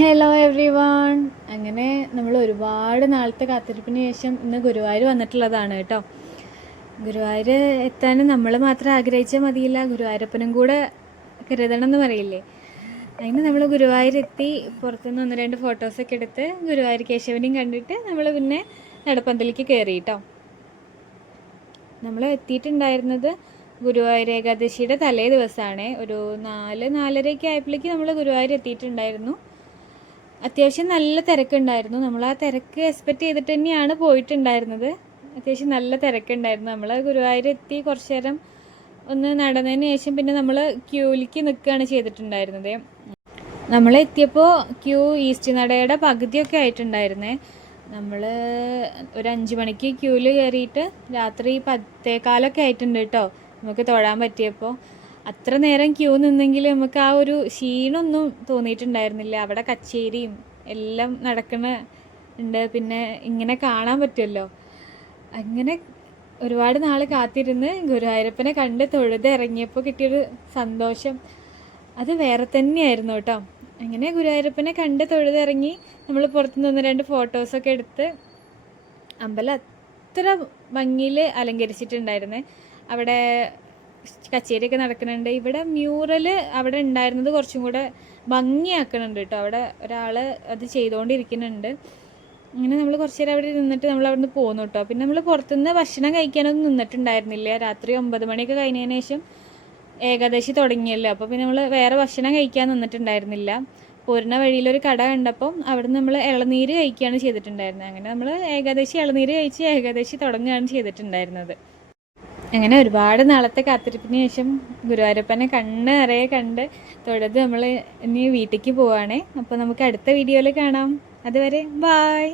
Hello every one. അങ്ങനെ നമ്മൾ ഒരുപാട് നാളത്തെ കാത്തിരിപ്പിന് ശേഷം ഇന്ന് ഗുരുവായൂർ വന്നിട്ടുള്ളതാണ് കേട്ടോ. ഗുരുവായൂർ എത്താൻ നമ്മൾ മാത്രം ആഗ്രഹിച്ചാൽ മതിയില്ല, ഗുരുവായൂരപ്പനും കൂടെ കരുതണം എന്ന് പറയില്ലേ. അതിന് നമ്മൾ ഗുരുവായൂർ എത്തി, പുറത്തുനിന്ന് 1-2 ഫോട്ടോസൊക്കെ എടുത്ത് ഗുരുവായൂർ കേശവനെയും കണ്ടിട്ട് നമ്മൾ പിന്നെ നടപ്പന്തലിക്ക് കയറി കേട്ടോ. നമ്മൾ എത്തിയിട്ടുണ്ടായിരുന്നത് ഗുരുവായൂർ ഏകാദശിയുടെ തലേ ദിവസമാണ്. ഒരു 4-4:30 ആയപ്പോഴേക്ക് നമ്മൾ ഗുരുവായൂർ എത്തിയിട്ടുണ്ടായിരുന്നു. അത്യാവശ്യം നല്ല തിരക്കുണ്ടായിരുന്നു. നമ്മൾ ആ തിരക്ക് എക്സ്പെക്റ്റ് ചെയ്തിട്ട് തന്നെയാണ് പോയിട്ടുണ്ടായിരുന്നത്. അത്യാവശ്യം നല്ല തിരക്കുണ്ടായിരുന്നു. നമ്മൾ ഗുരുവായൂർ എത്തി കുറച്ച് നേരം ഒന്ന് നടന്നതിന് ശേഷം പിന്നെ നമ്മൾ ക്യൂവിലേക്ക് നിൽക്കുകയാണ് ചെയ്തിട്ടുണ്ടായിരുന്നത്. നമ്മൾ എത്തിയപ്പോൾ ക്യൂ ഈസ്റ്റ് നടയുടെ പകുതിയൊക്കെ ആയിട്ടുണ്ടായിരുന്നേ. നമ്മൾ ഒരു 5 മണിക്ക് ക്യൂവിൽ കയറിയിട്ട് രാത്രി 10:15 ആയിട്ടുണ്ട് കേട്ടോ നമുക്ക് തൊഴാൻ പറ്റിയപ്പോൾ. അത്ര നേരം ക്യൂ നിന്നെങ്കിൽ നമുക്ക് ആ ഒരു ക്ഷീണമൊന്നും തോന്നിയിട്ടുണ്ടായിരുന്നില്ല. അവിടെ കച്ചേരിയും എല്ലാം നടക്കുന്നുണ്ട്, പിന്നെ ഇങ്ങനെ കാണാൻ പറ്റുമല്ലോ. അങ്ങനെ ഒരുപാട് നാൾ കാത്തിരുന്ന് ഗുരുവായൂരപ്പനെ കണ്ട് തൊഴുത് ഇറങ്ങിയപ്പോൾ കിട്ടിയൊരു സന്തോഷം അത് വേറെ തന്നെയായിരുന്നു കേട്ടോ. അങ്ങനെ ഗുരുവായൂരപ്പനെ കണ്ട് തൊഴുതിറങ്ങി നമ്മൾ പുറത്തുനിന്ന് 1-2 ഫോട്ടോസൊക്കെ എടുത്ത് അമ്പലം അത്ര ഭംഗിയിൽ അലങ്കരിച്ചിട്ടുണ്ടായിരുന്നേ. അവിടെ കച്ചേരിയൊക്കെ നടക്കുന്നുണ്ട്. ഇവിടെ മ്യൂറൽ അവിടെ ഉണ്ടായിരുന്നത് കുറച്ചും കൂടെ ഭംഗിയാക്കുന്നുണ്ട് കേട്ടോ. അവിടെ ഒരാൾ അത് ചെയ്തുകൊണ്ടിരിക്കുന്നുണ്ട്. അങ്ങനെ നമ്മൾ കുറച്ച് നേരം അവിടെ നിന്നിട്ട് നമ്മൾ അവിടെ നിന്ന് പോന്നു കേട്ടോ. പിന്നെ നമ്മൾ പുറത്തുനിന്ന് ഭക്ഷണം കഴിക്കാനൊന്നും നിന്നിട്ടുണ്ടായിരുന്നില്ല. രാത്രി 9 മണിയൊക്കെ കഴിഞ്ഞതിന് ശേഷം ഏകാദശി തുടങ്ങിയല്ലോ, അപ്പോൾ പിന്നെ നമ്മൾ വേറെ ഭക്ഷണം കഴിക്കാൻ നിന്നിട്ടുണ്ടായിരുന്നില്ല. പോരുന്ന വഴിയിലൊരു കട കണ്ടപ്പം അവിടെ നിന്ന് നമ്മൾ ഇളനീര് കഴിക്കുകയാണ് ചെയ്തിട്ടുണ്ടായിരുന്നത്. അങ്ങനെ നമ്മൾ ഏകാദശി ഇളനീര് കഴിച്ച് ഏകാദശി തുടങ്ങുകയാണ് ചെയ്തിട്ടുണ്ടായിരുന്നത്. അങ്ങനെ ഒരുപാട് നാളത്തെ കാത്തിരിപ്പിന് ശേഷം ഗുരുവായൂരപ്പനെ കണ്ണ് നിറയെ കണ്ട് തൊഴുത് നമ്മൾ ഇനി വീട്ടിലേക്ക് പോവുകയാണേ. അപ്പോൾ നമുക്ക് അടുത്ത വീഡിയോയിൽ കാണാം. അതുവരെ ബായ്.